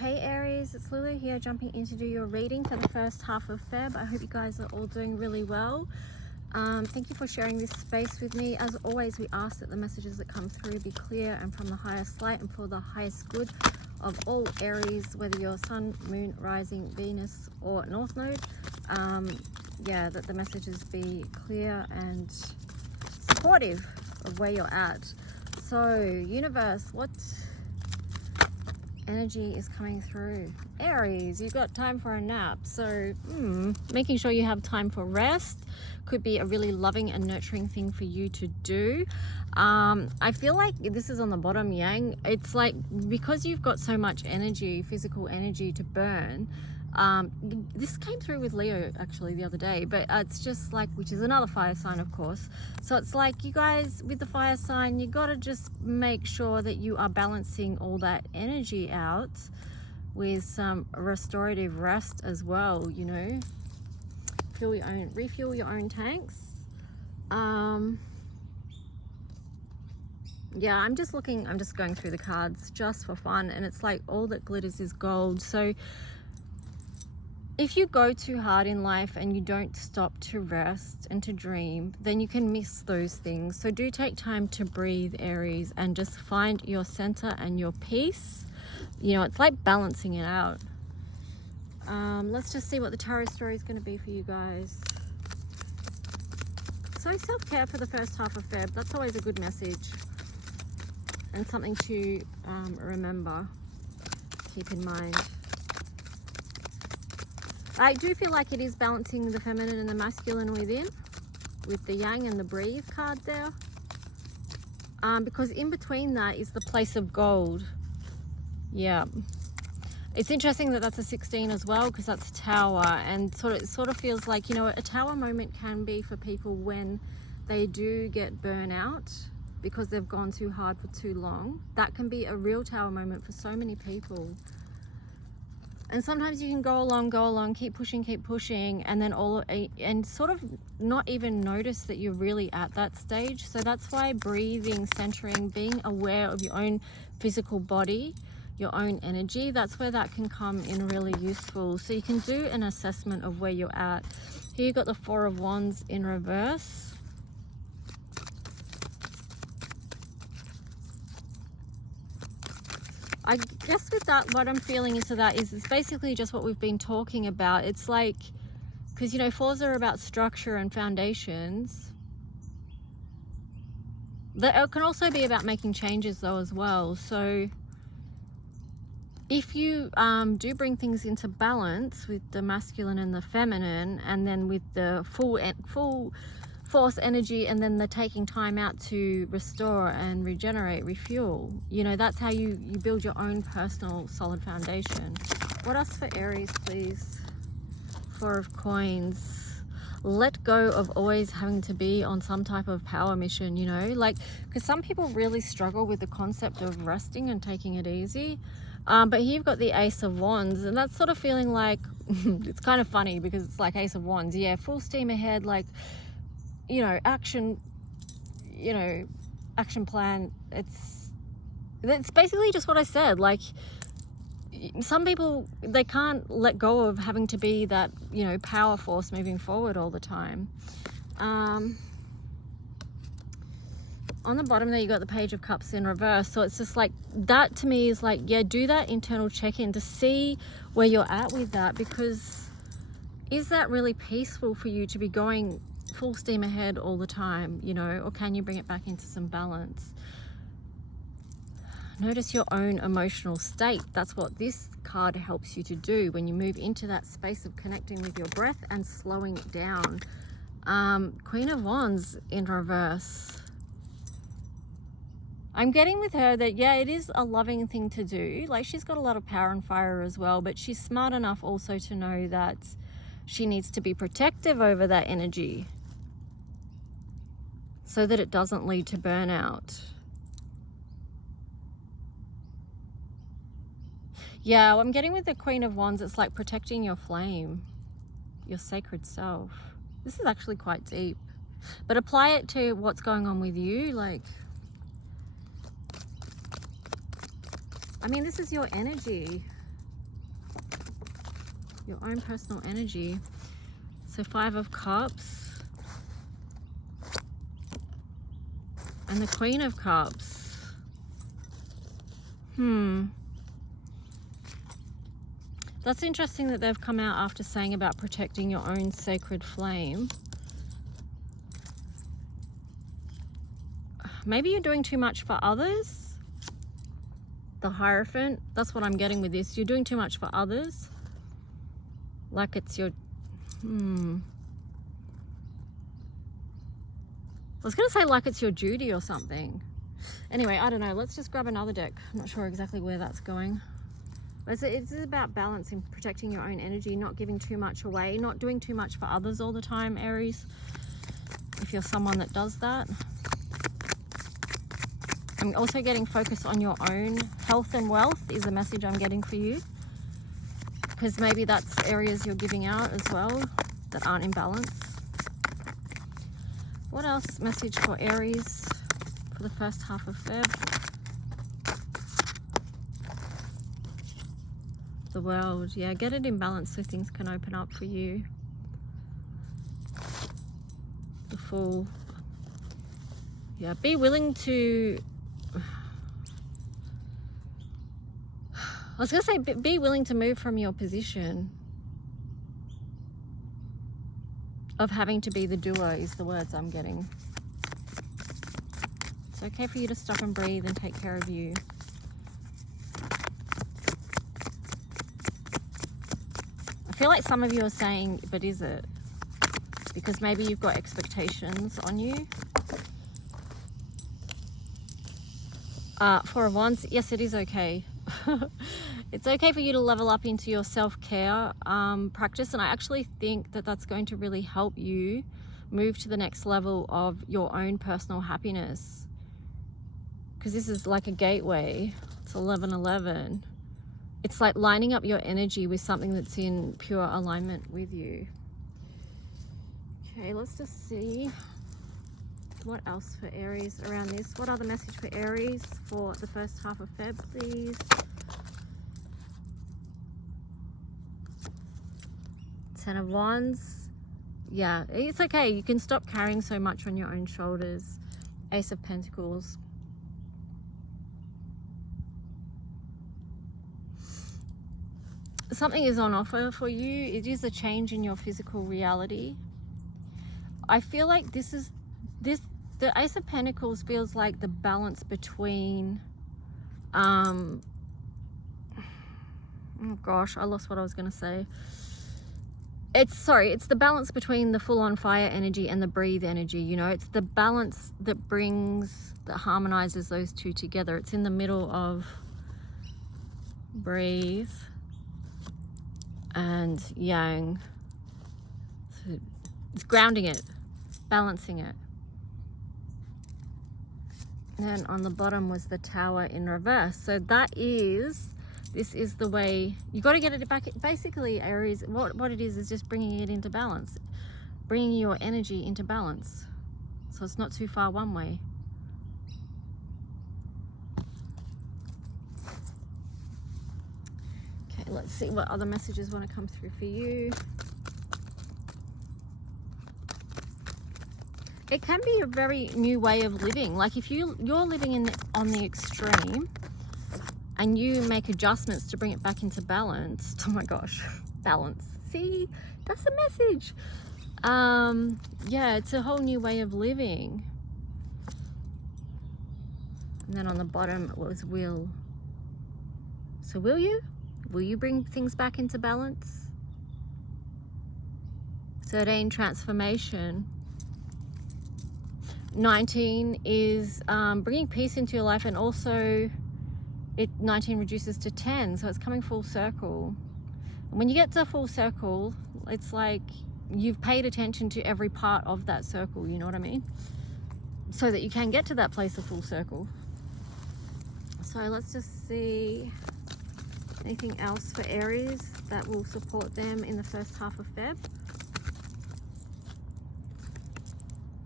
Hey Aries, it's Lulu here, jumping in to do your reading for the first half of Feb. I hope you guys are all doing really well. Thank you for sharing this space with me. As always, we ask that the messages that come through be clear and from the highest light and for the highest good of all Aries, whether you're Sun, Moon, Rising, Venus or North Node. Yeah, that the messages be clear and supportive of where you're at. So, universe, what energy is coming through? Aries, you've got time for a nap, so making sure you have time for rest could be a really loving and nurturing thing for you to do. I feel like this is on the bottom yang. It's like because you've got so much energy, physical energy to burn. This came through with Leo actually the other day, but it's just like, which is another fire sign of course, so it's like you guys with the fire sign, you got to just make sure that you are balancing all that energy out with some restorative rest as well, you know. Refuel your own tanks. Yeah, I'm just going through the cards just for fun, and it's like all that glitters is gold. So if you go too hard in life and you don't stop to rest and to dream, then you can miss those things. So do take time to breathe, Aries, and just find your center and your peace. You know, it's like balancing it out. Let's just see what the tarot story is going to be for you guys. So self-care for the first half of Feb, that's always a good message and something to remember, keep in mind. I do feel like it is balancing the feminine and the masculine within, with the yang and the breathe card there. Because in between that is the place of gold. Yeah. It's interesting that that's a 16 as well, because that's tower, and it sort of feels like, you know, a tower moment can be for people when they do get burnout because they've gone too hard for too long. That can be a real tower moment for so many people. And sometimes you can go along, keep pushing, and then sort of not even notice that you're really at that stage. So that's why breathing, centering, being aware of your own physical body, your own energy, that's where that can come in really useful. So you can do an assessment of where you're at. Here you've got the Four of Wands in reverse. I guess with that, what I'm feeling into that is it's basically just what we've been talking about. It's like, because, you know, fours are about structure and foundations. That can also be about making changes though as well. So if you do bring things into balance with the masculine and the feminine, and then with the full force energy, and then the taking time out to restore and regenerate, refuel, you know, that's how you build your own personal solid foundation. What else for Aries, please? Four of Coins. Let go of always having to be on some type of power mission, you know, like, because some people really struggle with the concept of resting and taking it easy. But here you've got the Ace of Wands, and that's sort of feeling like it's kind of funny because it's like Ace of Wands, yeah, full steam ahead, like, you know, action plan. It's basically just what I said. Like, some people, they can't let go of having to be that, you know, power force moving forward all the time. On the bottom there you got the Page of Cups in reverse. So it's just like, that to me is like, yeah, do that internal check-in to see where you're at with that, because is that really peaceful for you to be going full steam ahead all the time, you know, or can you bring it back into some balance? Notice your own emotional state. That's what this card helps you to do when you move into that space of connecting with your breath and slowing down. Queen of Wands in reverse. I'm getting with her that, yeah, it is a loving thing to do. Like, she's got a lot of power and fire as well, but she's smart enough also to know that she needs to be protective over that energy so that it doesn't lead to burnout. Yeah, I'm getting with the Queen of Wands, it's like protecting your flame, your sacred self. This is actually quite deep, but apply it to what's going on with you. Like, I mean, this is your energy. your own personal energy. So 5 of Cups and the Queen of Cups. That's interesting that they've come out after saying about protecting your own sacred flame. Maybe you're doing too much for others. The Hierophant, that's what I'm getting with this. You're doing too much for others. Like it's your... I was going to say like it's your duty or something. Anyway, I don't know. Let's just grab another deck. I'm not sure exactly where that's going. But it's about balancing, protecting your own energy, not giving too much away, not doing too much for others all the time, Aries. If you're someone that does that. I'm also getting focus on your own health and wealth is a message I'm getting for you. Because maybe that's areas you're giving out as well that aren't in balance. What else? Message for Aries for the first half of Feb. The World. Yeah, get it in balance so things can open up for you. The Fool. Yeah, be willing to... I was going to say, be willing to move from your position of having to be the doer is the words I'm getting. It's okay for you to stop and breathe and take care of you. I feel like some of you are saying, but is it? Because maybe you've got expectations on you. Four of Wands, yes, it is okay. It's okay for you to level up into your self-care practice, and I actually think that that's going to really help you move to the next level of your own personal happiness, because this is like a gateway. It's 11:11. It's like lining up your energy with something that's in pure alignment with you. Okay, let's just see what else for Aries around this. What other message for Aries for the first half of Feb, please? Ten of Wands. Yeah, it's okay. You can stop carrying so much on your own shoulders. Ace of Pentacles. Something is on offer for you. It is a change in your physical reality. I feel like the Ace of Pentacles feels like the balance between oh gosh, I lost what I was going to say. It's the balance between the full on fire energy and the breathe energy. You know, it's the balance that harmonizes those two together. It's in the middle of breathe and yang. So it's grounding it, balancing it. And then on the bottom was the Tower in reverse. So this is the way you got to get it back. Basically, Aries, what it is just bringing it into balance, bringing your energy into balance, so it's not too far one way. Okay, let's see what other messages want to come through for you. It can be a very new way of living. Like if you're living on the extreme, and you make adjustments to bring it back into balance. Oh my gosh, balance. See, that's the message. Yeah, it's a whole new way of living. And then on the bottom it was will. So will you? Will you bring things back into balance? 13, transformation. 19 is bringing peace into your life, and also 19 reduces to 10, so it's coming full circle. And when you get to full circle, it's like you've paid attention to every part of that circle, you know what I mean? So that you can get to that place of full circle. So let's just see anything else for Aries that will support them in the first half of Feb.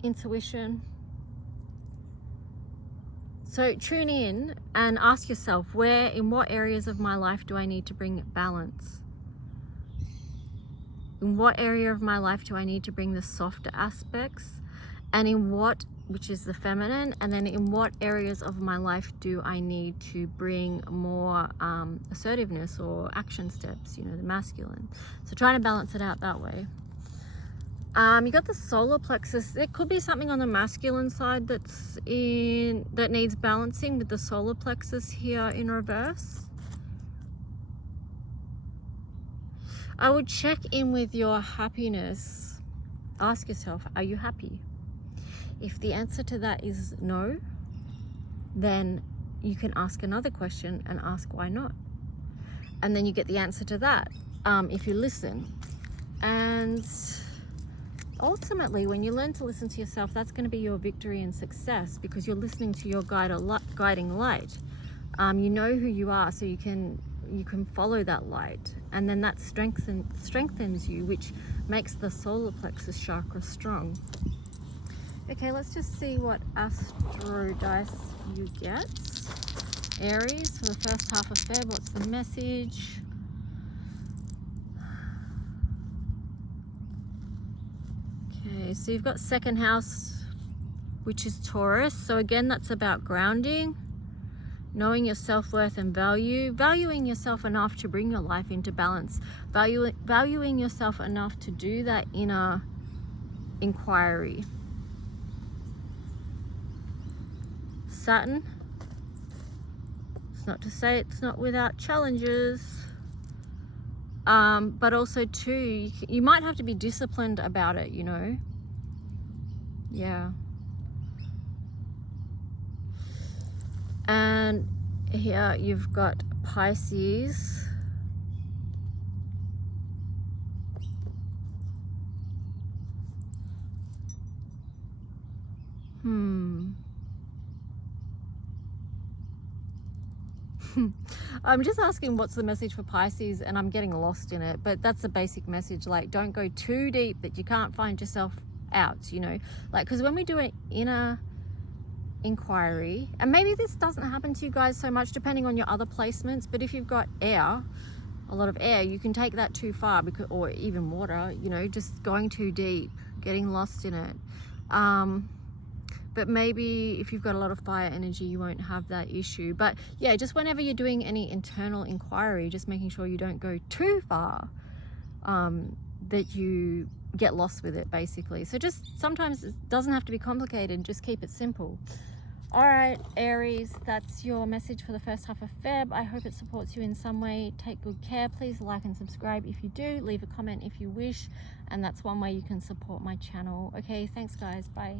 Intuition. So tune in and ask yourself, in what areas of my life do I need to bring balance? In what area of my life do I need to bring the softer aspects? And in what, which is the feminine, and then in what areas of my life do I need to bring more assertiveness or action steps, you know, the masculine. So trying to balance it out that way. You got the solar plexus. There could be something on the masculine side that needs balancing with the solar plexus here in reverse. I would check in with your happiness. Ask yourself, are you happy? If the answer to that is no, then you can ask another question and ask why not. And then you get the answer to that if you listen. And ultimately, when you learn to listen to yourself, that's going to be your victory and success, because you're listening to your guiding light. You know who you are, so you can follow that light, and then that strengthens you, which makes the solar plexus chakra strong. Okay, let's just see what astro dice you get. Aries, for the first half of Feb, what's the message? Okay, so you've got second house, which is Taurus. So again, that's about grounding, knowing your self-worth and value, valuing yourself enough to bring your life into balance, valuing yourself enough to do that inner inquiry. Saturn, it's not to say it's not without challenges, but also too, you might have to be disciplined about it, you know. Yeah. And here you've got Pisces. I'm just asking what's the message for Pisces, and I'm getting lost in it, but that's the basic message. Like, don't go too deep that you can't find yourself out, you know, like, because when we do an inner inquiry, and maybe this doesn't happen to you guys so much depending on your other placements, but if you've got air, a lot of air, you can take that too far, because, or even water, you know, just going too deep, getting lost in it. But maybe if you've got a lot of fire energy, you won't have that issue. But yeah, just whenever you're doing any internal inquiry, just making sure you don't go too far, that you get lost with it, basically. So just sometimes it doesn't have to be complicated, just keep it simple. All right, Aries, that's your message for the first half of Feb. I hope it supports you in some way. Take good care. Please like and subscribe if you do. Leave a comment if you wish. And that's one way you can support my channel. Okay, thanks guys. Bye.